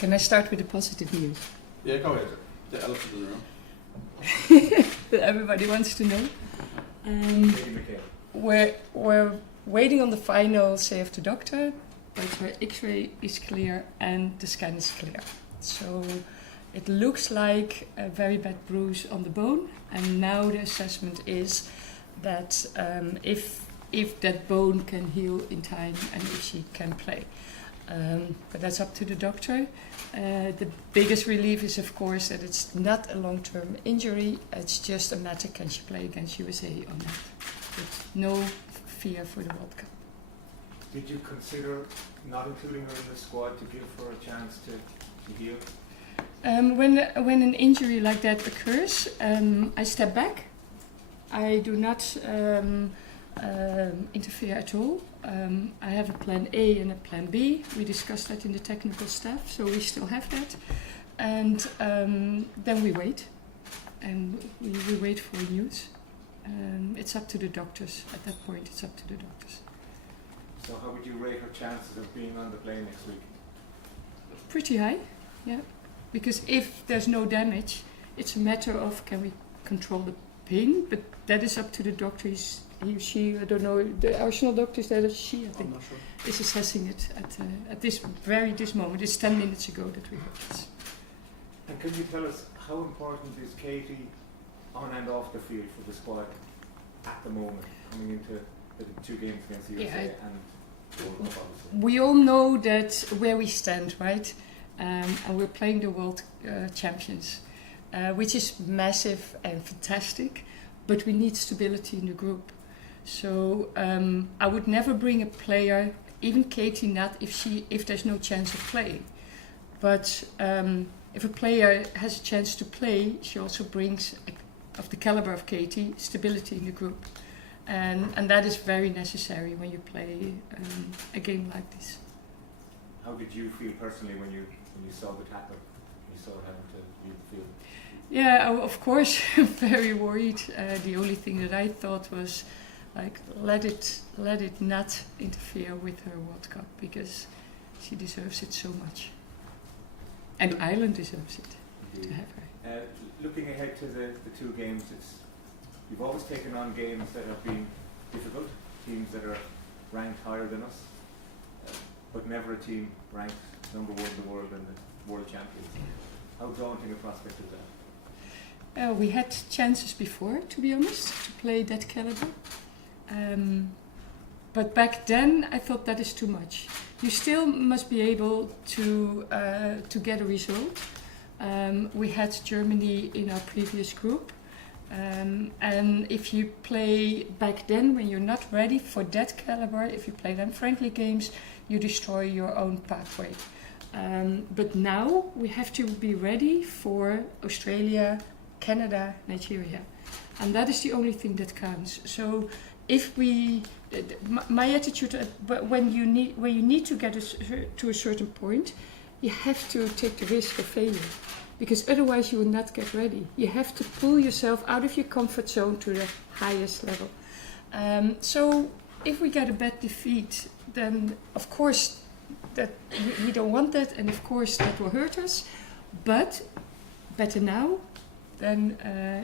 Can I start with the positive news? Yeah, go ahead. The elephant in the room. That everybody wants to know. Katie McCabe. We're waiting on the final say of the doctor, but her X-ray is clear and the scan is clear. So it looks like a very bad bruise on the bone, and now the assessment is that if that bone can heal in time and if she can play. But that's up to the doctor. The biggest relief is, of course, that it's not a long-term injury. It's just a matter, can she play against USA or not? With no fear for the World Cup. Did you consider not including her in the squad to give her a chance to heal? When an injury like that occurs, I step back. I do not interfere at all. I have a plan A and a plan B. We discussed that in the technical staff, so we still have that. And then we wait. And we wait for news. It's up to the doctors. At that point, it's up to the doctors. So how would you rate her chances of being on the plane next week? Pretty high, yeah. Because if there's no damage, it's a matter of can we control the pain, but that is up to the doctor. He or she, I don't know, the Arsenal doctor, is that a she, I think, I'm not sure. is assessing it at this moment. It's 10 minutes ago that we heard this. And can you tell us how important is Katie on and off the field for the squad at the moment, coming into the 2 games against the USA and the World Cup, obviously? We all know that where we stand, right? And we're playing the world champions, which is massive and fantastic, but we need stability in the group. So I would never bring a player, even Katie not, if there's no chance of playing. But if a player has a chance to play, she also brings, of the caliber of Katie, stability in the group. And that is very necessary when you play a game like this. How did you feel personally when you saw the tackle, you saw her having to leave the field? Yeah, of course, very worried. The only thing that I thought was, like, let it not interfere with her World Cup, because she deserves it so much. And Ireland deserves it, to have her. Looking ahead to the 2 games, you've always taken on games that have been difficult, teams that are ranked higher than us, but never a team ranked number 1 in the world and the world champions. How daunting a prospect is that? We had chances before, to be honest, to play that caliber. But back then, I thought that is too much. You still must be able to get a result. We had Germany in our previous group. And if you play back then, when you're not ready for that caliber, if you play them friendly games, you destroy your own pathway. But now we have to be ready for Australia, Canada, Nigeria. And that is the only thing that counts. So if my attitude, when you need to get to a certain point, you have to take the risk of failure, because otherwise you will not get ready. You have to pull yourself out of your comfort zone to the highest level. So if we get a bad defeat, then of course that we don't want that, and of course that will hurt us. But better now than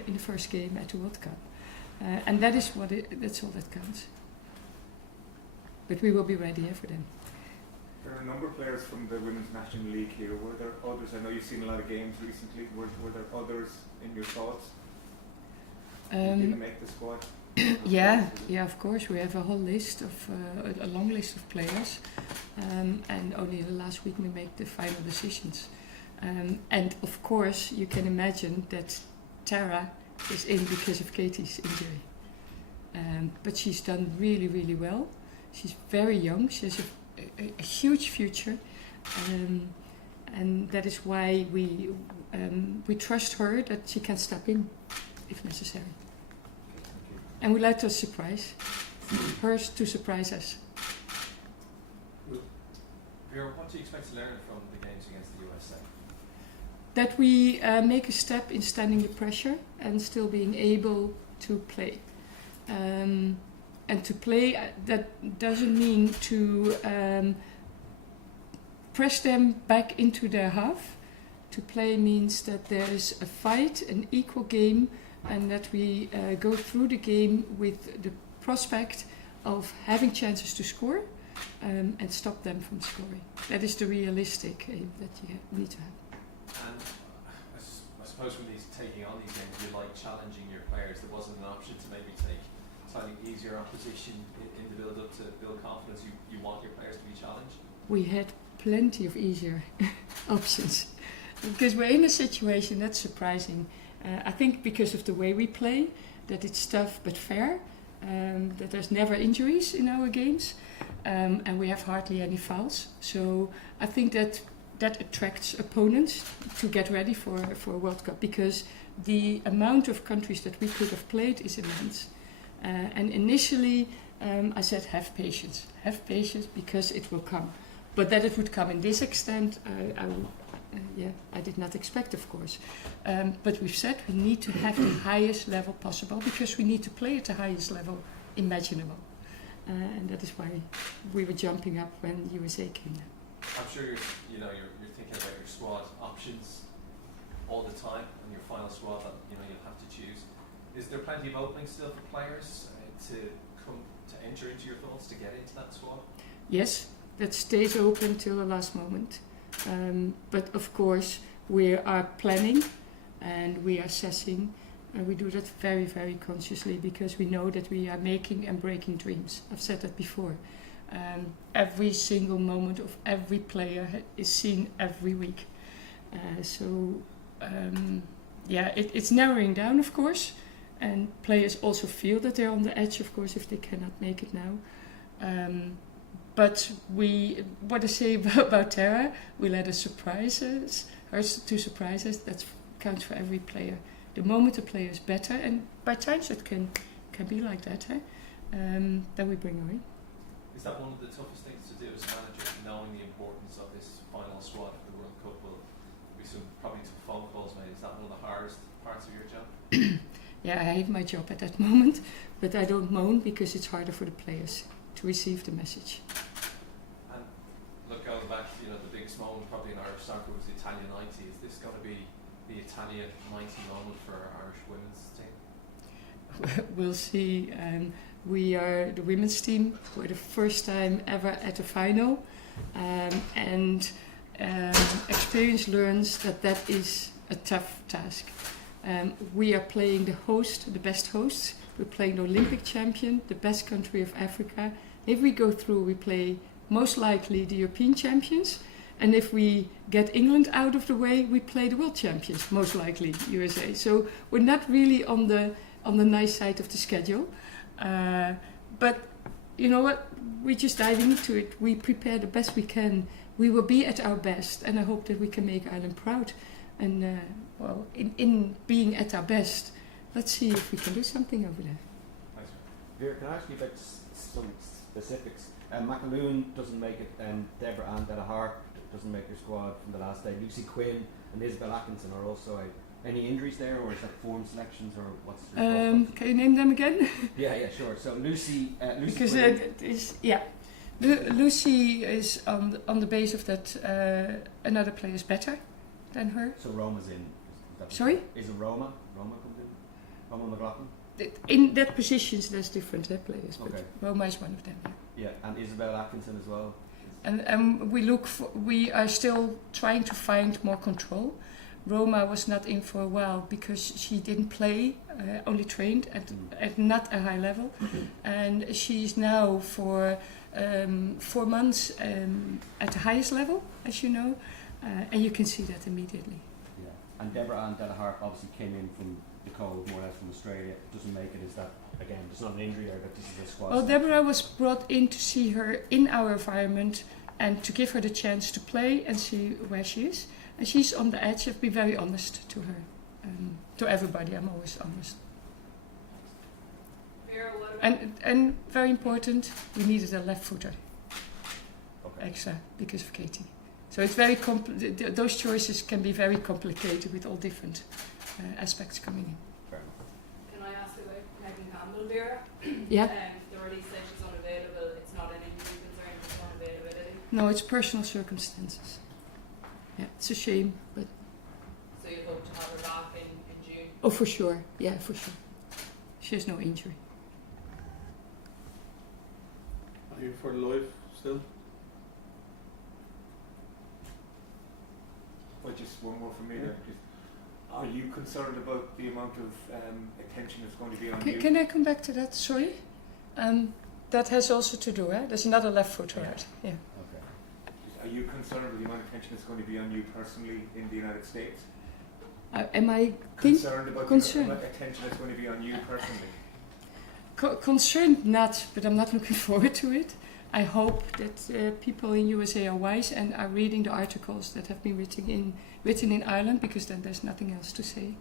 in the first game at the World Cup. And that is that's all that counts. But we will be ready for them. There are a number of players from the Women's National League here. Were there others? I know you've seen a lot of games recently. Were there others in your thoughts? Who didn't make the squad? Yeah, of course. We have a whole list of a long list of players, and only last week we make the final decisions. And of course, you can imagine that Tara is in because of Katie's injury. But she's done really, really well. She's very young. She has a huge future, and that is why we trust her that she can step in if necessary. And we like to surprise her, to surprise us. Vera, what do you expect to learn from the games against the USA? That we make a step in standing the pressure and still being able to play. And to play, that doesn't mean to press them back into their half. To play means that there is a fight, an equal game, and that we go through the game with the prospect of having chances to score and stop them from scoring. That is the realistic aim that you need to have. And I suppose when taking on these games, you like challenging your players. There wasn't an option to maybe take slightly easier opposition in the build-up to build confidence. You want your players to be challenged? We had plenty of easier options because we're in a situation that's surprising. I think because of the way we play, that it's tough but fair, that there's never injuries in our games, and we have hardly any fouls. So I think that attracts opponents to get ready for a World Cup, because the amount of countries that we could have played is immense. And initially I said have patience because it will come. But that it would come in this extent, I did not expect, of course. But we've said we need to have the highest level possible because we need to play at the highest level imaginable. And that is why we were jumping up when USA came in. I'm sure you're thinking about your squad options all the time and your final squad that you'll have to choose. Is there plenty of openings still for players to enter into your thoughts to get into that squad? Yes, that stays open till the last moment. But of course we are planning and we are assessing, and we do that very, very consciously because we know that we are making and breaking dreams. I've said that before. Every single moment of every player is seen every week. It's narrowing down, of course, and players also feel that they're on the edge, of course, if they cannot make it now. But what I say about Tara, we let her surprise us. That counts for every player. The moment a player is better, and by times it can be like that, then we bring her in. Is that one of the toughest things to do as a manager, knowing the importance of this final squad of the World Cup? Will be some probably some phone calls made. Is that one of the hardest parts of your job? Yeah, I hate my job at that moment, but I don't moan because it's harder for the players to receive the message. And look, going back, the biggest moment probably in Irish soccer was the Italian 90. Is this going to be the Italian 90 moment for our Irish women's team? We'll see. We are the women's team. We're the first time ever at a final, and experience learns that is a tough task. We are playing the best hosts. We're playing the Olympic champion, the best country of Africa. If we go through, we play most likely the European champions, and if we get England out of the way, we play the world champions, most likely USA. So we're not really on the nice side of the schedule. But you know what? We're just diving into it. We prepare the best we can. We will be at our best, and I hope that we can make Ireland proud. And in being at our best, let's see if we can do something over there. Thanks. Vera, can I ask you about some specifics? McAloon doesn't make it, and Deborah Ann Delahaye doesn't make your squad from the last day. Lucy Quinn and Isabel Atkinson are also out. Any injuries there, or is that form selections, or what's the can you name them again? Yeah, sure. So Lucy because Quinn. Lucy is on the base of that another player is better than her. So Roma's in. Sorry? Is it Roma? Roma comes in? Roma McLaughlin? In that positions there's different players, but Okay. Roma is one of them. Yeah, and Isabel Atkinson as well. And we are still trying to find more control. Roma was not in for a while because she didn't play, only trained at not a high level. And she's now for 4 months at the highest level, as you know, and you can see that immediately. Yeah, and Deborah Ann Delahaye obviously came in from the cold, more or less from Australia. Doesn't make it. Is that, again, there's not an injury there, but this is a squad. Well, Deborah was brought in to see her in our environment and to give her the chance to play and see where she is. And she's on the edge. I've been very honest to her, to everybody. I'm always honest. Vera, what about And very important, we needed a left footer Okay. extra because of Katie. So it's very those choices can be very complicated with all different aspects coming in. Fair enough. Can I ask about Megan Campbell, Vera? Yeah. The release said she's unavailable. It's not an injury concern, it's unavailability. No, it's personal circumstances. Yeah, it's a shame, but So you hope to have her back in June? oh, for sure. Yeah, for sure. She has no injury. Are you for the live still? Well, just one more from me then. Just, are you concerned about the amount of attention that's going to be on you? Can I come back to that? Sorry. That has also to do. There's another left foot right. Yeah. Okay. Are you concerned with the amount of attention that's going to be on you personally in the United States? Am I Concerned about concerned? the amount of attention that's going to be on you personally? Concerned not, but I'm not looking forward to it. I hope that people in USA are wise and are reading the articles that have been written in Ireland, because then there's nothing else to say.